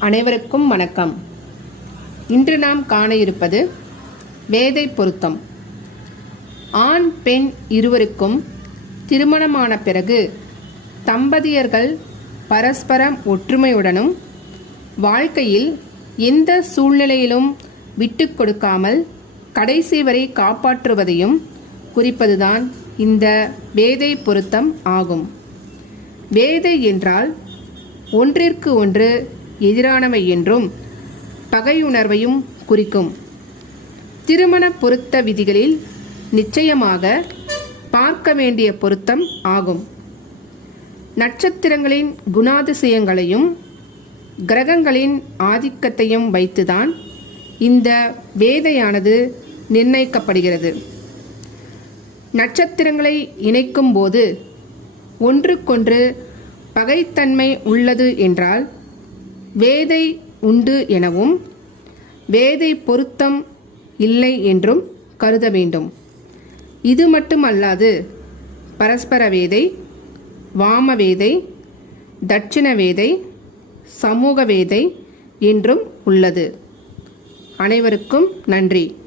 அனைவருக்கும் வணக்கம். இன்று நாம் காண இருப்பது வேதை பொருத்தம். ஆண் பெண் இருவருக்கும் திருமணமான பிறகு தம்பதியர்கள் பரஸ்பரம் ஒற்றுமையுடனும் வாழ்க்கையில் எந்த சூழ்நிலையிலும் விட்டு கொடுக்காமல் கடைசி வரை காப்பாற்றுவதையும் குறிப்பதுதான் இந்த வேதை பொருத்தம் ஆகும். வேதை என்றால் ஒன்றிற்கு ஒன்று எதிரானவை என்றும் பகையுணர்வையும் குறிக்கும். திருமண பொருத்த விதிகளில் நிச்சயமாக பார்க்க வேண்டிய பொருத்தம் ஆகும். நட்சத்திரங்களின் குணாதிசயங்களையும் கிரகங்களின் ஆதிக்கத்தையும் வைத்துதான் இந்த வேதையானது நிர்ணயிக்கப்படுகிறது. நட்சத்திரங்களை இணைக்கும் போது ஒன்றுக்கொன்று பகைத்தன்மை உள்ளது என்றால் வேதை உண்டு எனவும் வேதை பொருத்தம் இல்லை என்றும் கருத வேண்டும். இது மட்டுமல்லாது பரஸ்பர வேதை வாம வேதை தட்சிண வேதை சமூக வேதை என்றும் உள்ளது. அனைவருக்கும் நன்றி.